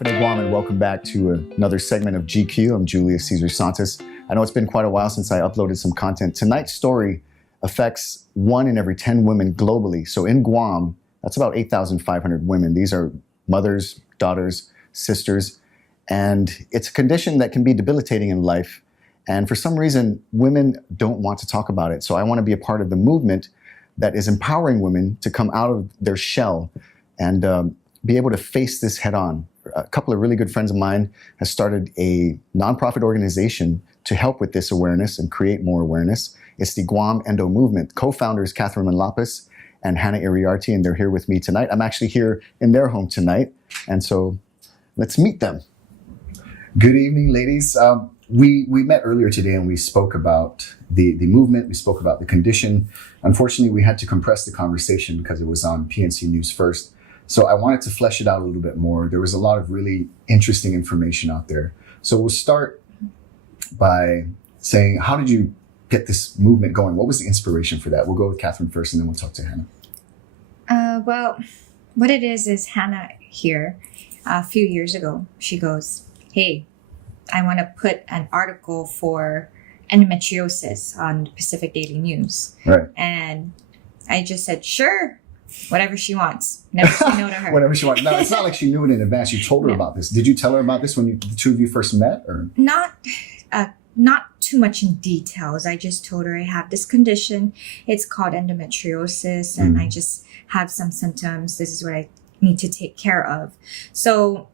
Endo Guam, and welcome back to another segment of GQ. I'm Julius Cesar Santos. I know it's been quite a while since I uploaded some content. Tonight's story affects 1 in every 10 women globally. So in Guam, that's about 8,500 women. These are mothers, daughters, sisters, and it's a condition that can be debilitating in life. And for some reason, women don't want to talk about it. So I want to be a part of the movement that is empowering women to come out of their shell and be able to face this head on. A couple of really good friends of mine have started a nonprofit organization to help with this awareness and create more awareness. It's the Guam Endo Movement. Co-founders Catherine Manlapaz and Hanna Iriarte, and they're here with me tonight. I'm actually here in their home tonight, and so let's meet them. Good evening, ladies. We met earlier today and we spoke about the movement, we spoke about the condition. Unfortunately, we had to compress the conversation because it was on PNC News First. So I wanted to flesh it out a little bit more. There was a lot of really interesting information out there. So we'll start by saying, how did you get this movement going? What was the inspiration for that? We'll go with Catherine first and then we'll talk to Hanna. Well, what it is Hanna here, a few years ago, she goes, hey, I want to put an article for endometriosis on Pacific Daily News. Right. And I just said, sure, whatever she wants. Never say no to her. Whatever she wants. No, it's not like she knew it in advance. You told her about this. Did you tell her about this when the two of you first met? Or Not too much in details. I just told her I have this condition. It's called endometriosis, and I just have some symptoms. This is what I need to take care of. So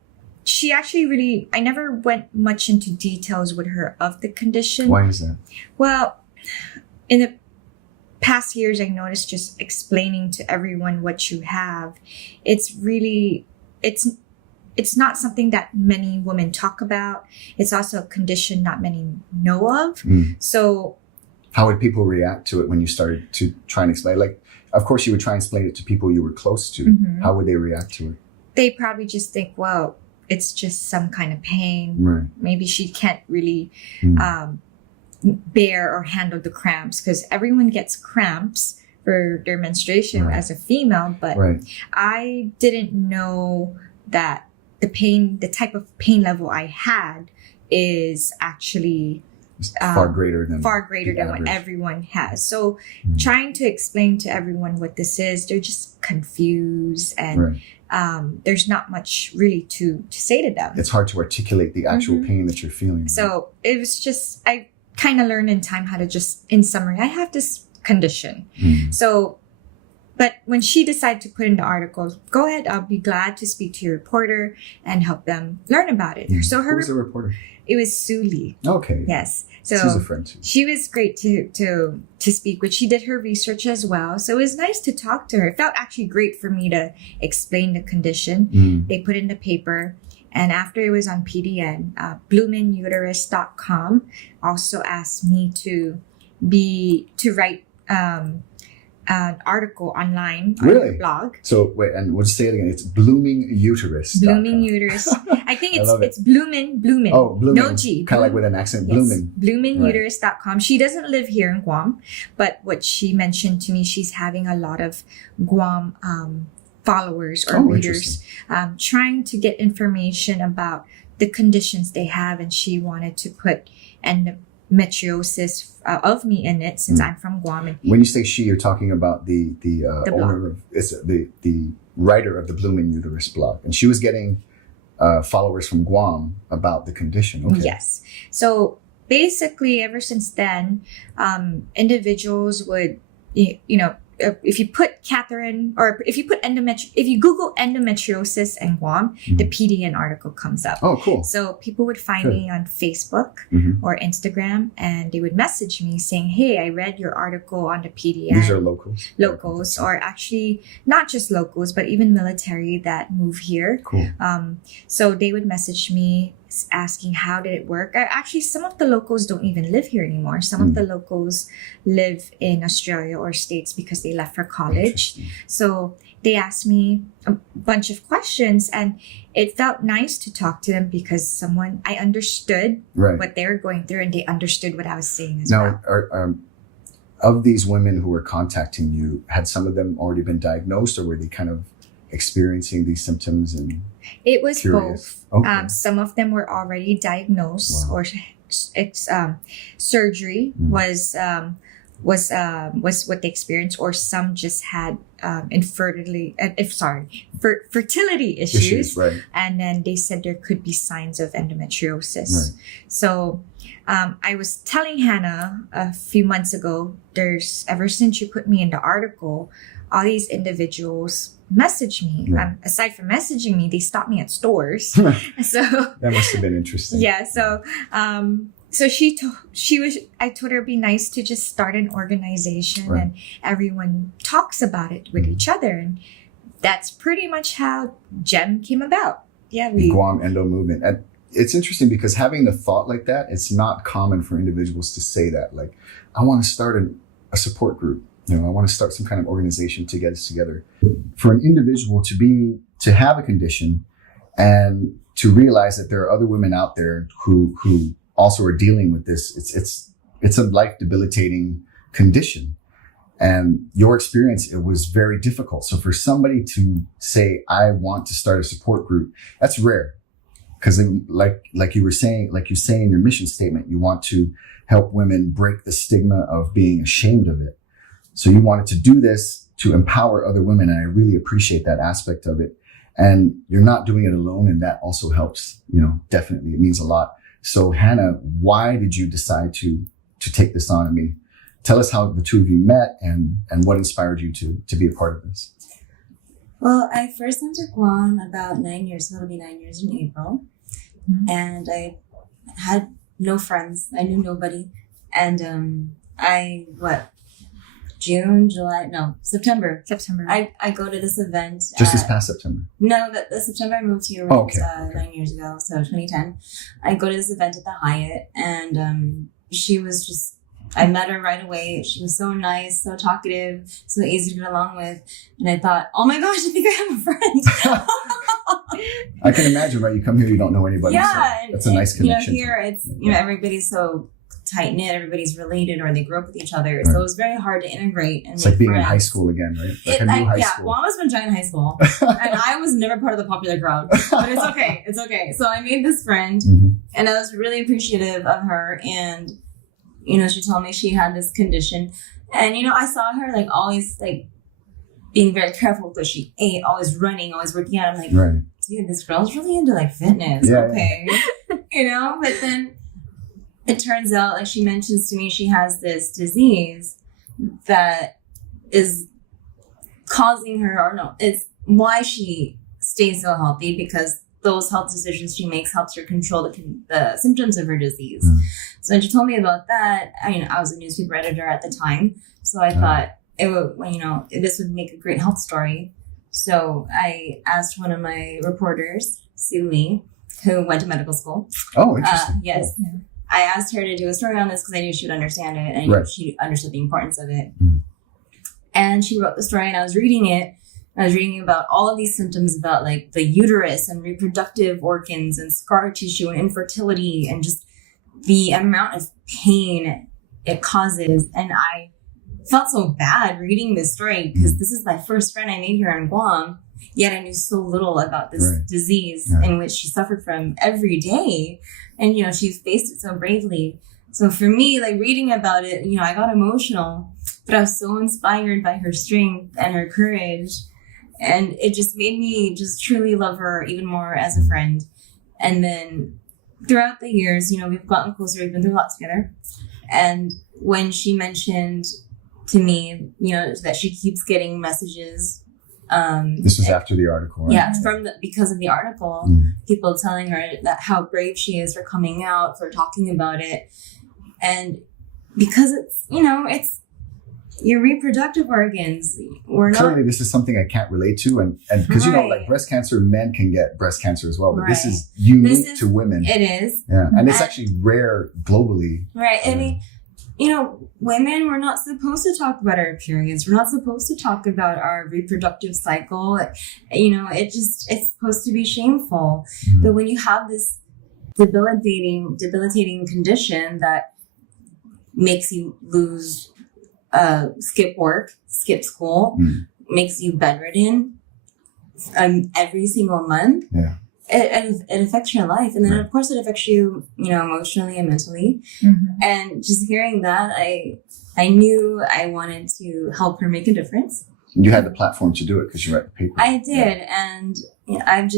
she actually I never went much into details with her of the condition. Why is that? Well, in the past years, I noticed just explaining to everyone what you have, it's not something that many women talk about. It's also a condition not many know of. So how would people react to it when you started to try and explain? Like, of course, you would try and explain it to people you were close to. How would they react to it? They probably just think, well, it's just some kind of pain. Right. Maybe she can't really bear or handle the cramps, because everyone gets cramps for their menstruation as a female, but I didn't know that the type of pain level I had is actually far greater than what everyone has. So trying to explain to everyone what this is, they're just confused, and there's not much really to say to them. It's hard to articulate the actual pain that you're feeling. Right? So it was just, I kind of learned in time how to just, in summary, I have this condition. So, but when she decided to put in the article, go ahead, I'll be glad to speak to your reporter and help them learn about it. So who was the reporter? It was Sue Lee. Okay. Yes. So she's a friend too. She was great to speak with. She did her research as well. So it was nice to talk to her. It felt actually great for me to explain the condition. They put in the paper. And after it was on PDN, bloominguterus.com also asked me to write an article online on their blog. So wait, and we'll just say it again. It's blooming uterus. Blooming uterus. I think it's bloomin. Oh, blooming. No G. Kind of like with an accent. Yes. Blooming. Bloominguterus.com. She doesn't live here in Guam, but what she mentioned to me, she's having a lot of Guam followers or readers trying to get information about the conditions they have, and she wanted to put endometriosis of me in it, since I'm from Guam. And when you say she, you're talking about the owner of the writer of the Blooming Uterus blog, and she was getting followers from Guam about the condition. Okay. Yes. So basically, ever since then, individuals would, if you put Catherine, or if you Google endometriosis and Guam, the PDN article comes up. Oh, cool. So people would find me on Facebook or Instagram, and they would message me saying, hey, I read your article on the PDN. These are locals? Locals, or actually not just locals, but even military that move here. Cool. So they would message me asking how did it work. Actually, some of the locals don't even live here anymore. Some of the locals live in Australia or States because they left for college. So they asked me a bunch of questions, and it felt nice to talk to them because I understood what they were going through, and they understood what I was saying as well. Now, of these women who were contacting you, had some of them already been diagnosed, or were they kind of experiencing these symptoms and It was curious? both. Okay. Some of them were already diagnosed, Wow. or it's surgery was what they experienced, or some just had fertility issues, right. and then they said there could be signs of endometriosis. Right. So I was telling Hannah a few months ago, ever since you put me in the article, all these individuals message me. Right. Aside from messaging me, they stop me at stores. So That must have been interesting. yeah. So I told her it'd be nice to just start an organization, Right. and everyone talks about it with each other, and that's pretty much how GEM came about. Yeah, The Guam Endo Movement. And it's interesting because having the thought like that, it's not common for individuals to say that. Like, I want to start a support group. I want to start some kind of organization to get us together. For an individual to have a condition and to realize that there are other women out there who also are dealing with this, it's a life debilitating condition. And your experience, it was very difficult. So for somebody to say, I want to start a support group, that's rare. Because like you say in your mission statement, you want to help women break the stigma of being ashamed of it. So you wanted to do this to empower other women. And I really appreciate that aspect of it. And you're not doing it alone. And that also helps, definitely. It means a lot. So Hanna, why did you decide to take this on? I mean, tell us how the two of you met and what inspired you to be a part of this. Well, I first went to Guam about 9 years, so it'll be 9 years in April. Mm-hmm. And I had no friends. I knew nobody. And September. I go to this event. Just this past September? No, the September I moved here was 9 years ago, so 2010. I go to this event at the Hyatt, and she was just, I met her right away. She was so nice, so talkative, so easy to get along with. And I thought, oh my gosh, I think I have a friend. I can imagine, right? You come here, you don't know anybody. Yeah. So that's a nice connection. Here it's, everybody's so tight knit, everybody's related, or they grew up with each other. Right. So it was very hard to integrate. And it's like being in high school again, right? Like a new high school. Guam was been giant high school, and I was never part of the popular crowd. But it's okay. It's okay. So I made this friend, and I was really appreciative of her. And she told me she had this condition, and I saw her like always like being very careful because she ate, always running, always working out. I'm like, right. Dude, this girl's really into like fitness. Yeah, okay, But then it turns out, like she mentions to me, she has this disease that is causing her, it's why she stays so healthy, because those health decisions she makes helps her control the symptoms of her disease. So when she told me about that, I was a newspaper editor at the time, so I thought it would, this would make a great health story. So I asked one of my reporters, Sue Lee, who went to medical school. Oh, interesting. Yes. Yeah. I asked her to do a story on this because I knew she would understand it, and right. she understood the importance of it. And she wrote the story, and I was reading it. I was reading about all of these symptoms about like the uterus and reproductive organs and scar tissue and infertility and just the amount of pain it causes. And I felt so bad reading this story because this is my first friend I made here in Guam, yet I knew so little about this disease in which she suffered from every day. And, she faced it so bravely. So for me, like reading about it, I got emotional, but I was so inspired by her strength and her courage. And it just made me just truly love her even more as a friend. And then throughout the years, we've gotten closer. We've been through a lot together. And when she mentioned to me, that she keeps getting messages. This was after the article, right? Yeah, because of the article, people telling her that how brave she is for coming out, for talking about it. And because it's, it's your reproductive organs. Clearly, this is something I can't relate to. And because, like breast cancer, men can get breast cancer as well. But this is unique to women. It is. Yeah. And it's actually rare globally. Right. I mean, women, we're not supposed to talk about our periods. We're not supposed to talk about our reproductive cycle. It's supposed to be shameful. But when you have this debilitating condition that makes you skip work, skip school, makes you bedridden, every single month, Yeah. it affects your life. And then, of course, it affects you, emotionally and mentally. And just hearing that, I knew I wanted to help her make a difference. You had the platform to do it because you write the paper. I did. And I've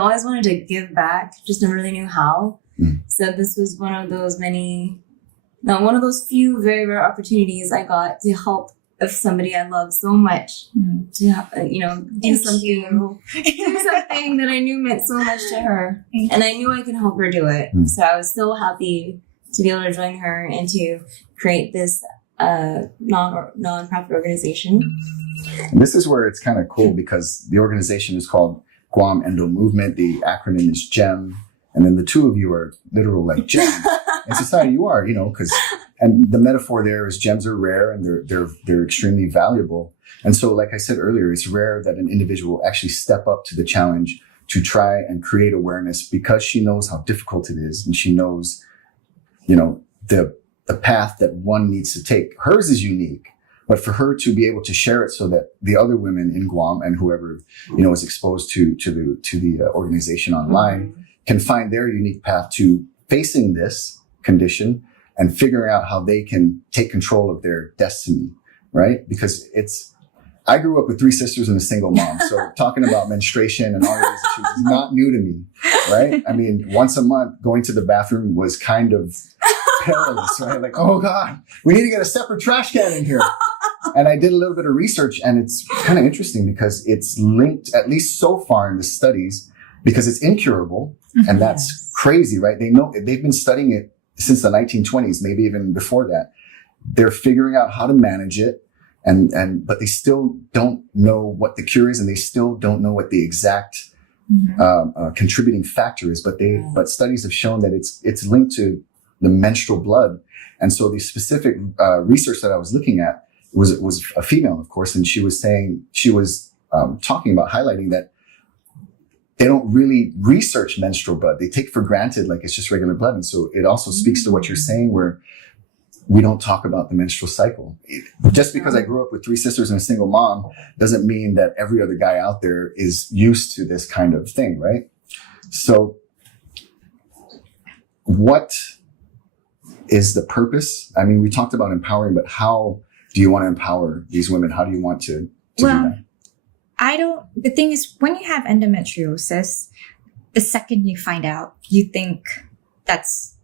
always wanted to give back, just never really knew how. So this was one of those few very rare opportunities I got to help somebody I love so much to, do something that I knew meant so much to her. And I knew I could help her do it. So I was so happy to be able to join her and to create this non-profit organization. And this is where it's kind of cool because the organization is called Guam Endo Movement. The acronym is GEM. And then the two of you are literal like gems. In society, you are, and the metaphor there is gems are rare and they're extremely valuable. And so, like I said earlier, it's rare that an individual actually step up to the challenge to try and create awareness because she knows how difficult it is. And she knows, the path that one needs to take. Hers is unique, but for her to be able to share it so that the other women in Guam and whoever, is exposed to the organization online can find their unique path to facing this condition and figuring out how they can take control of their destiny, right? Because I grew up with 3 sisters and a single mom. So talking about menstruation and all these issues is not new to me, right? I mean, once a month going to the bathroom was kind of perilous, right? Like, oh God, we need to get a separate trash can in here. And I did a little bit of research and it's kind of interesting because it's linked, at least so far in the studies, because it's incurable. And that's crazy, right? They've been studying it since the 1920s, maybe even before that. They're figuring out how to manage it. But they still don't know what the cure is. And they still don't know what the exact, contributing factor is. But studies have shown that it's linked to the menstrual blood. And so the specific, research that I was looking at was a female, of course. And she was talking about highlighting that they don't really research menstrual blood. They take for granted like it's just regular blood. And so it also speaks to what you're saying where we don't talk about the menstrual cycle. Just because I grew up with 3 sisters and a single mom doesn't mean that every other guy out there is used to this kind of thing, right? So what is the purpose? I mean, we talked about empowering, but how do you want to empower these women? How do you want to do that? The thing is, when you have endometriosis, the second you find out, you think that's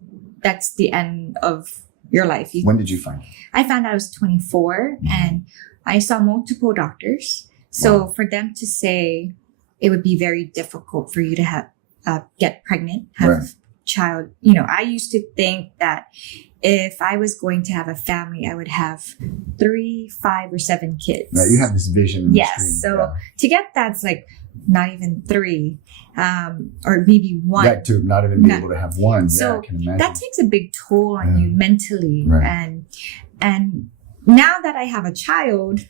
the end of your life. When did you find it? I found out I was 24 and I saw multiple doctors. So for them to say it would be very difficult for you to have, get pregnant, have a child, I used to think that if I was going to have a family, I would have 3, 5, or 7 kids. Right, you have this vision. Yes. So to get that's like not even 3, or maybe 1. Yeah, to not even be able to have 1. So I can imagine. that takes a big toll on you mentally. Right. And now that I have a child,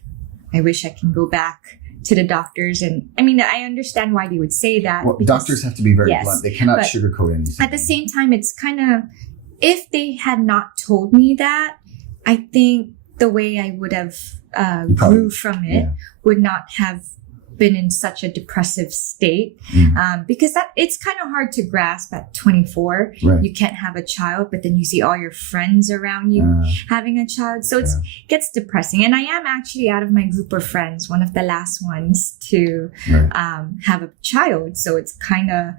I wish I can go back to the doctors. And I mean, I understand why they would say that. Well, doctors have to be very blunt. They cannot sugarcoat anything. At the same time, it's kind of, if they had not told me that, I think the way I would have grew from it would not have been in such a depressive state. Because it's kind of hard to grasp at 24. You can't have a child, but then you see all your friends around you having a child. So it gets depressing. And I am actually, out of my group of friends, one of the last ones to have a child. So it's kind of,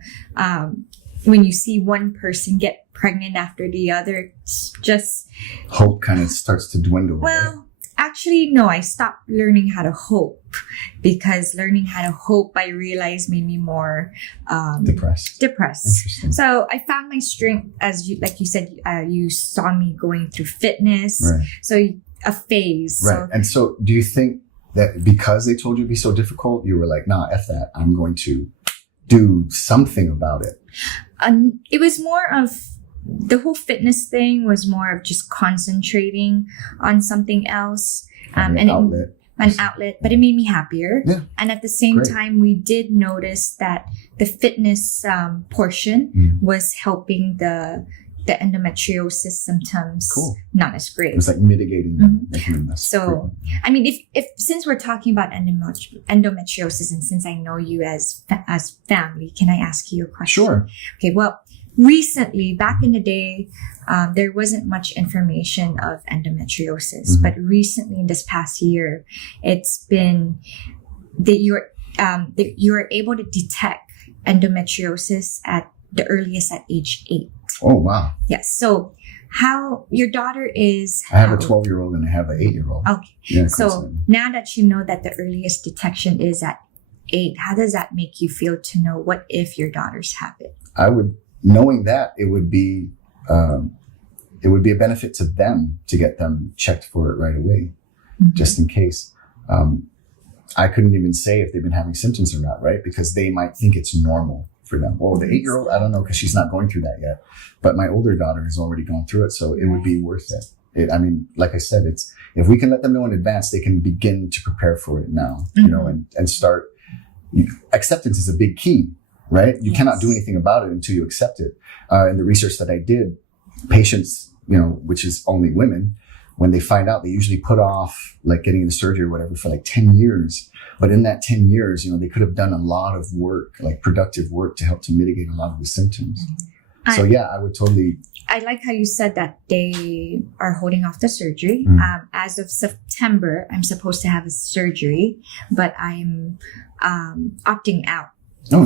when you see one person get pregnant after the other, it's just hope kind of starts to dwindle. Well, actually, no, I stopped learning how to hope, because learning how to hope, I realized, made me more depressed. Interesting. So I found my strength, like you said, you saw me going through fitness. So a phase. And so do you think that because they told you it'd be so difficult, you were like, nah, F that, I'm going to do something about it? It was more of, the whole fitness thing was more of just concentrating on something else. An outlet, but it made me happier. And at the same time, we did notice that the fitness portion was helping the the endometriosis symptoms Cool. not as great. It was like mitigating them, Mhm. making them less So, frequent. I mean, if since we're talking about endometriosis, and since I know you as family, can I ask you a question? Sure. Okay. Well, recently, back in the day, there wasn't much information of endometriosis, Mhm. but recently, in this past year, it's been that you're able to detect endometriosis at the earliest at age 8. Oh, wow. Yes. So, how your daughter is? I have a how- 12-year-old and I have an 8-year-old. Okay. Yeah, So coincidentally. now that you know that the earliest detection is at 8, how does that make you feel to know what if your daughters have it? I would, knowing that, it would be a benefit to them to get them checked for it right away, just in case. I couldn't even say if they've been having symptoms or not, right? Because they might think it's normal for them. Oh, the 8-year-old, I don't know, because she's not going through that yet. But my older daughter has already gone through it, so it would be worth it. I mean, like I said, it's if we can let them know in advance, they can begin to prepare for it now, you know, and start. Acceptance is a big key, right? You cannot do anything about it until you accept it. In the research that I did, patients, you know, which is only women, when they find out, they usually put off like getting the surgery or whatever for like 10 years. But in that 10 years, you know, they could have done a lot of work, like productive work to help to mitigate a lot of the symptoms. So yeah, I would totally. I like how you said that they are holding off the surgery. As of September, I'm supposed to have a surgery, but I'm opting out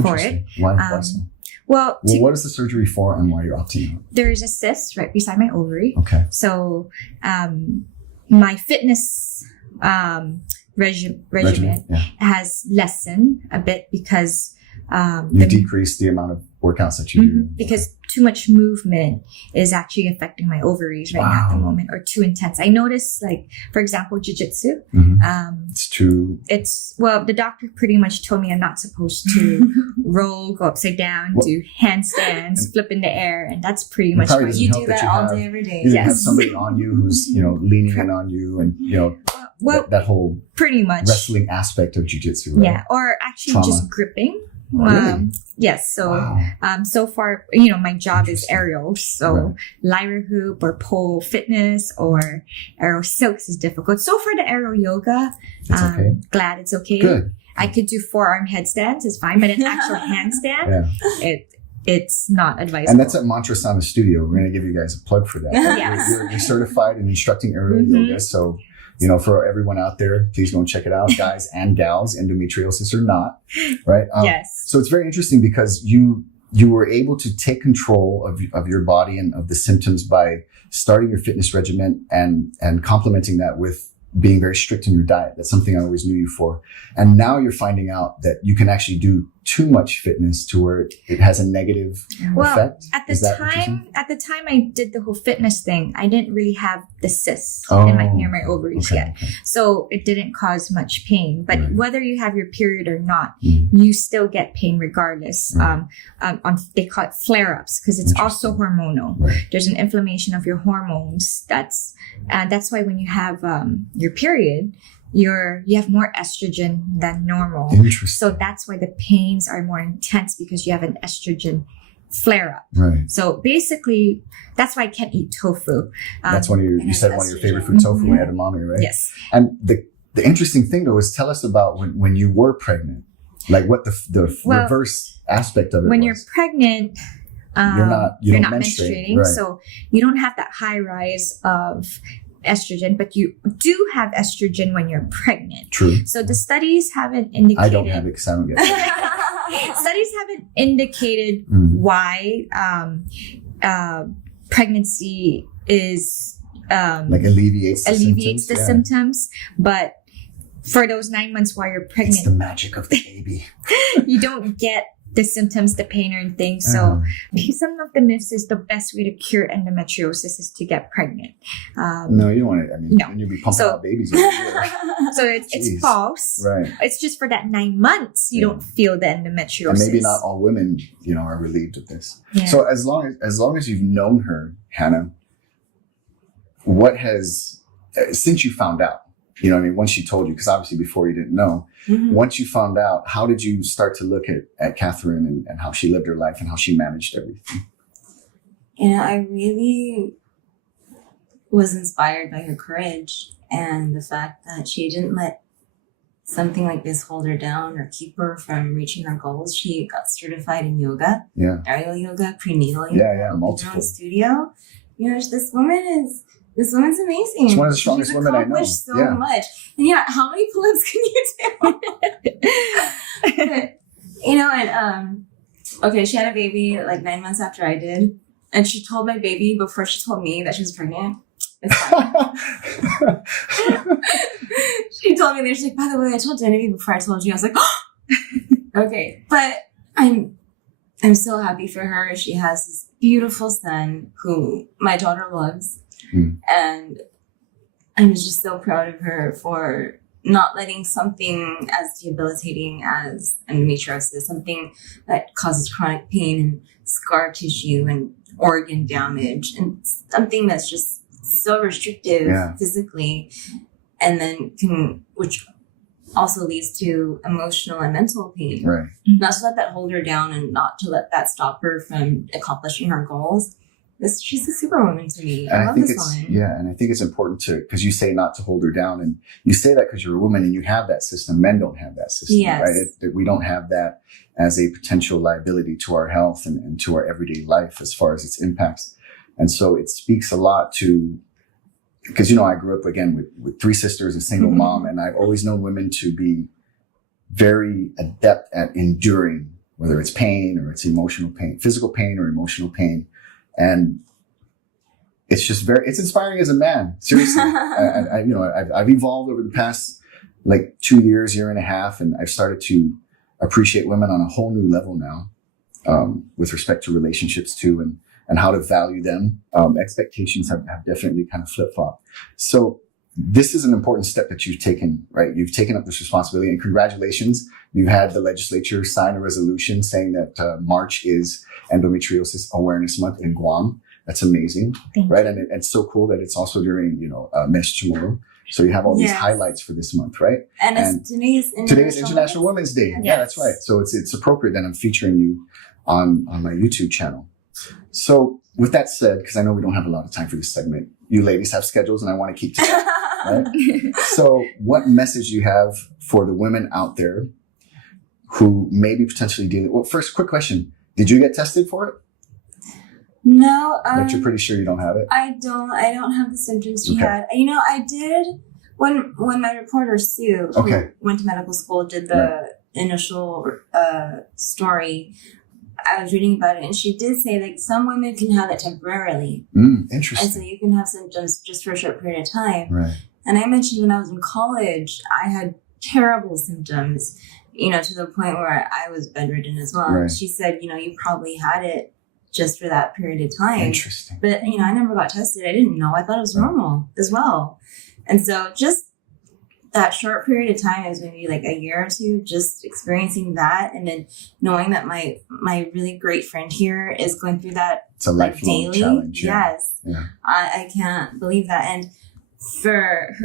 for it. Why so? Well, What is the surgery for and why you're opting out? there is a cyst right beside my ovary. Okay. So my fitness regimen Yeah. has lessened a bit because You decrease the amount of workouts that you do. because too much movement is actually affecting my ovaries right now at the Wow. moment, or too intense. I noticed, like, for example, jiu-jitsu. It's too. The doctor pretty much told me I'm not supposed to roll, go upside down, do handstands, flip in the air, and that's pretty much probably what doesn't You help do that that you all have- day, every day. You Yes. have somebody on you who's, you know, leaning in on you, and you know Well, that whole pretty much. wrestling aspect of jiu-jitsu, right? Yeah, or actually Trauma. just gripping. Really? Yes. So, Wow. so far, you know, my job is Interesting. aerials. So, Right. lyra hoop or pole fitness or aero silks is difficult. So for the aero yoga, It's okay. glad it's okay. Good. I could do forearm headstands. It's fine, but an actual handstand, Yeah. it's not advisable. And that's at Mantra Sana Studio. We're going to give you guys a plug for that. Yes. You're certified in instructing aerial yoga. So, you know, for everyone out there, please go and check it out, guys and gals, endometriosis or not, right? Yes. So it's very interesting because you were able to take control of your body and of the symptoms by starting your fitness regimen and complementing that with being very strict in your diet. That's something I always knew you for. And now you're finding out that you can actually do too much fitness to where it has a negative effect. At Is that what you're saying? the time I did the whole fitness thing, I didn't really have the cysts Oh, near my ovaries okay, yet. okay. So it didn't cause much pain. But Right. whether you have your period or not, Mm. you still get pain regardless. Right. They call it flare-ups because it's also hormonal. Right. There's an inflammation of your hormones. That's why when you have your period, you have more estrogen than normal. Interesting. So that's why the pains are more intense because you have an estrogen flare up. Right. So basically, that's why I can't eat tofu. That's one of your, and you said it's one of your estrogen. favorite food, tofu Mhm. and edamame, right? Yes. And the interesting thing though is tell us about when you were pregnant, like what the Well, reverse aspect of it When was. you're pregnant, you you're don't not menstruate, menstruating. right. So you don't have that high rise of estrogen, but you do have estrogen when you're pregnant. True. So the studies haven't indicated. I don't have it because I don't get it. Studies haven't indicated why pregnancy is Like alleviates the symptoms. symptoms, but for those 9 months while you're It's pregnant, the magic of the baby. you don't get the symptoms, the pain or anything. So some of the myths is the best way to cure endometriosis is to get pregnant. No, you don't want it. I mean, No. when you be pumping So- out babies every year. So it's Jeez. false. Right. It's just for that 9 months you don't feel the endometriosis. And maybe not all women, you know, are relieved of this. Yeah. So as long as you've known her, Hanna, what has since you found out, you know what I mean, once she told you, because obviously before you didn't know, once you found out, how did you start to look at Catherine and how she lived her life and how she managed everything? I really was inspired by her courage and the fact that she didn't let something like this hold her down or keep her from reaching her goals. She got certified in yoga, aerial yoga, prenatal yoga, multiple studio. This woman's amazing. She's one of the strongest women I know. She's accomplished so much. And how many pull-ups can you do? Okay, she had a baby like 9 months after I did. And she told my baby before she told me that she was pregnant. It's fine. She told me, she's like, by the way, I told Genevieve before I told you. I was like, oh! Okay. But I'm so happy for her. She has this beautiful son who my daughter loves. And I'm just so proud of her for not letting something as debilitating as endometriosis, something that causes chronic pain and scar tissue and organ damage, and something that's just so restrictive physically, and then which also leads to emotional and mental pain. Right. Not to let that hold her down and not to let that stop her from accomplishing her goals. She's a superwoman to me. I love this woman. Yeah, and I think it's important because you say not to hold her down, and you say that because you're a woman and you have that system. Men don't have that system, right? We don't have that as a potential liability to our health and to our everyday life as far as its impacts. And so it speaks a lot to, because, I grew up, again, with 3 sisters, a single mom, and I've always known women to be very adept at enduring, whether it's pain or it's emotional pain, physical pain or emotional pain. And it's just it's inspiring as a man. Seriously. I've evolved over the past 2 years, year and a half, and I've started to appreciate women on a whole new level now, with respect to relationships too, and how to value them. Expectations have definitely kind of flip-flopped. So this is an important step that you've taken, right? You've taken up this responsibility, and congratulations. You had the legislature sign a resolution saying that March is Endometriosis Awareness Month in Guam. That's amazing, right? And it's so cool that it's also during, Mes tomorrow. So you have all these highlights for this month, right? And today's International Women's Day. Yeah, that's right. So it's appropriate that I'm featuring you on my YouTube channel. So with that said, because I know we don't have a lot of time for this segment, you ladies have schedules and I want to keep to that, right? So what message do you have for the women out there who may be potentially dealing... Well, first, quick question. Did you get tested for it? No. But you're pretty sure you don't have it? I don't have the symptoms she had. I did, when my reporter, Sue, who went to medical school, did the initial story, I was reading about it, and she did say some women can have it temporarily. Interesting. And so you can have symptoms just for a short period of time. Right. And I mentioned when I was in college, I had terrible symptoms, to the point where I was bedridden as well. Right. She said, you probably had it just for that period of time. Interesting. But, I never got tested. I didn't know. I thought it was normal as well. And so just that short period of time is maybe a year or two, just experiencing that, and then knowing that my really great friend here is going through that. It's a lifelong daily challenge. Yes. Yeah. I can't believe that. And for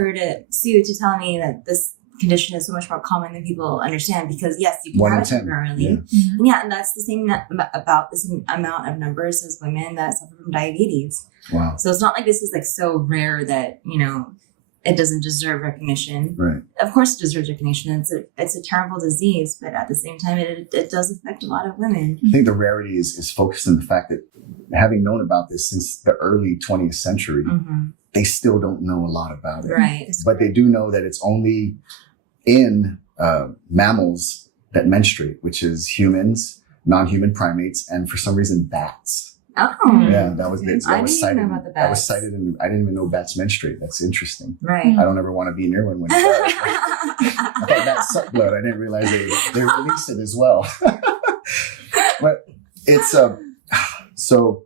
Sue to tell me that this condition is so much more common than people understand, because yes, you can have it temporarily. And that's the same about this amount of numbers as women that suffer from diabetes. Wow. So it's not like this is so rare that, it doesn't deserve recognition. Right. Of course it deserves recognition. It's a terrible disease, but at the same time, it does affect a lot of women. I think the rarity is focused in the fact that, having known about this since the early 20th century, they still don't know a lot about it. Right. But they do know that it's only in mammals that menstruate, which is humans, non-human primates, and for some reason bats. Oh, yeah, that was cited. Know about the bats. That was cited, and I didn't even know bats menstruate. That's interesting. Right. I don't ever want to be near one when it does. I thought bats suck blood. I didn't realize they release it as well. But it's so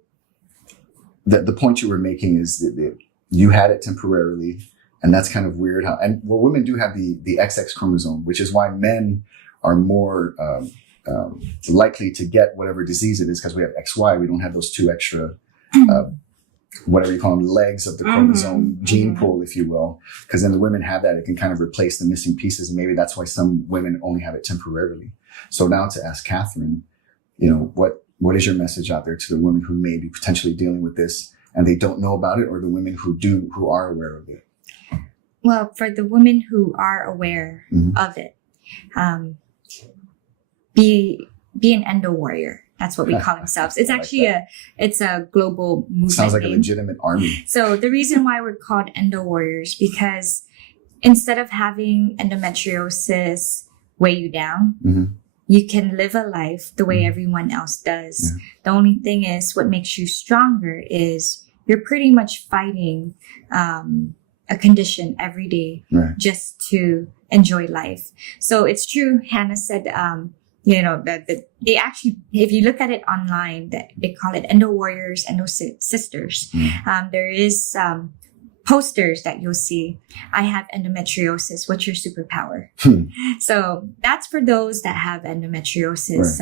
the point you were making is that you had it temporarily, and that's kind of weird. Women do have the XX chromosome, which is why men are more likely to get whatever disease it is, because we have XY. We don't have those 2 extra, whatever you call them, legs of the chromosome gene pool, if you will. Because then the women have that, it can kind of replace the missing pieces. And maybe that's why some women only have it temporarily. So now to ask Catherine, what what is your message out there to the women who may be potentially dealing with this and they don't know about it, or the women who are aware of it? Well, for the women who are aware of it, be an Endo Warrior. That's what we call ourselves. It's actually it's a global movement. Sounds like name. a legitimate army. So the reason why we're called Endo Warriors, because instead of having endometriosis weigh you down, you can live a life the way everyone else does. Yeah. The only thing is, what makes you stronger is you're pretty much fighting a condition every day just to enjoy life. So it's true. Hannah said, that they actually, if you look at it online, that they call it Endo Warriors, Endo Sisters. There is posters that you'll see. I have endometriosis. What's your superpower? So that's for those that have endometriosis.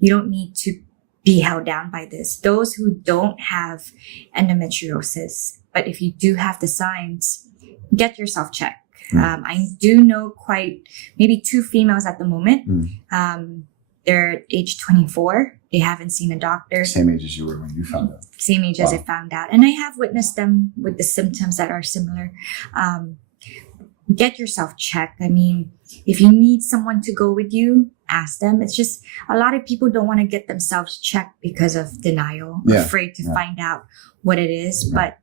You don't need to be held down by this. Those who don't have endometriosis, but if you do have the signs, get yourself checked. I do know maybe 2 females at the moment. They're age 24. They haven't seen a doctor. Same age as you were when you found out. Same age as I found out. And I have witnessed them with the symptoms that are similar. Get yourself checked. I mean, if you need someone to go with you, ask them. It's just a lot of people don't want to get themselves checked because of denial, afraid to find out what it is. But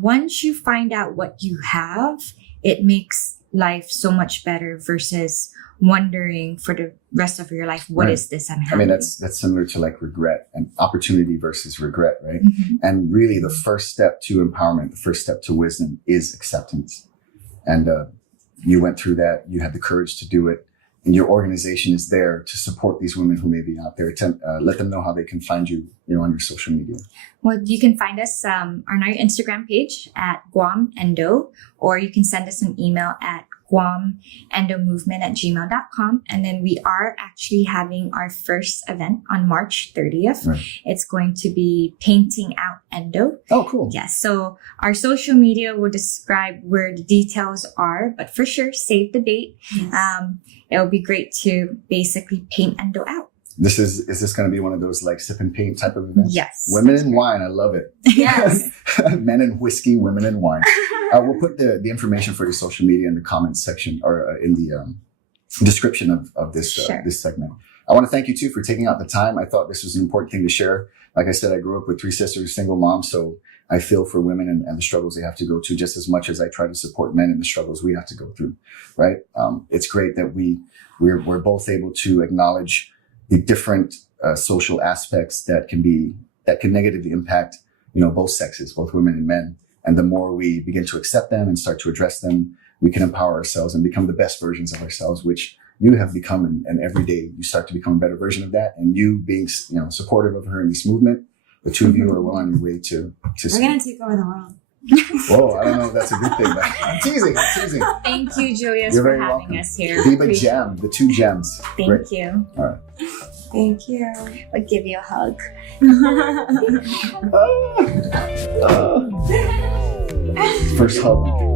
once you find out what you have, it makes life so much better versus wondering for the rest of your life, what is this I'm having? I mean, that's similar to like regret and opportunity versus regret, right? And really the first step to empowerment, the first step to wisdom is acceptance. And you went through that. You had the courage to do it. And your organization is there to support these women who may be out there. Let them know how they can find you, on your social media. Well, you can find us on our Instagram page at Guam Endo, or you can send us an email at guamendomovement@gmail.com. And then we are actually having our first event on March 30th. It's going to be Painting Out Endo. Oh, cool. Yes. So our social media will describe where the details are, but for sure, save the date. It'll be great to basically paint endo out. Is this going to be one of those like sip and paint type of events? Yes. Women and wine. I love it. Yes. Men and whiskey, women and wine. We'll put the information for your social media in the comments section or in the description of this this segment. I want to thank you too for taking out the time. I thought this was an important thing to share. Like I said, I grew up with 3 sisters, single mom, so I feel for women and the struggles they have to go to just as much as I try to support men in the struggles we have to go through. Right? It's great that we're both able to acknowledge the different social aspects that can negatively impact, both sexes, both women and men. And the more we begin to accept them and start to address them, we can empower ourselves and become the best versions of ourselves, which you have become. And every day you start to become a better version of that. And you being, supportive of her in this movement, the 2 of you are well on your way to. We're going to take over the world. Whoa, I don't know if that's a good thing. But I'm teasing. Thank you, Julius, You're for very having welcome. us here. Biba Gem, the 2 gems. Thank you. All right. Thank you. I'll give you a hug. First hug.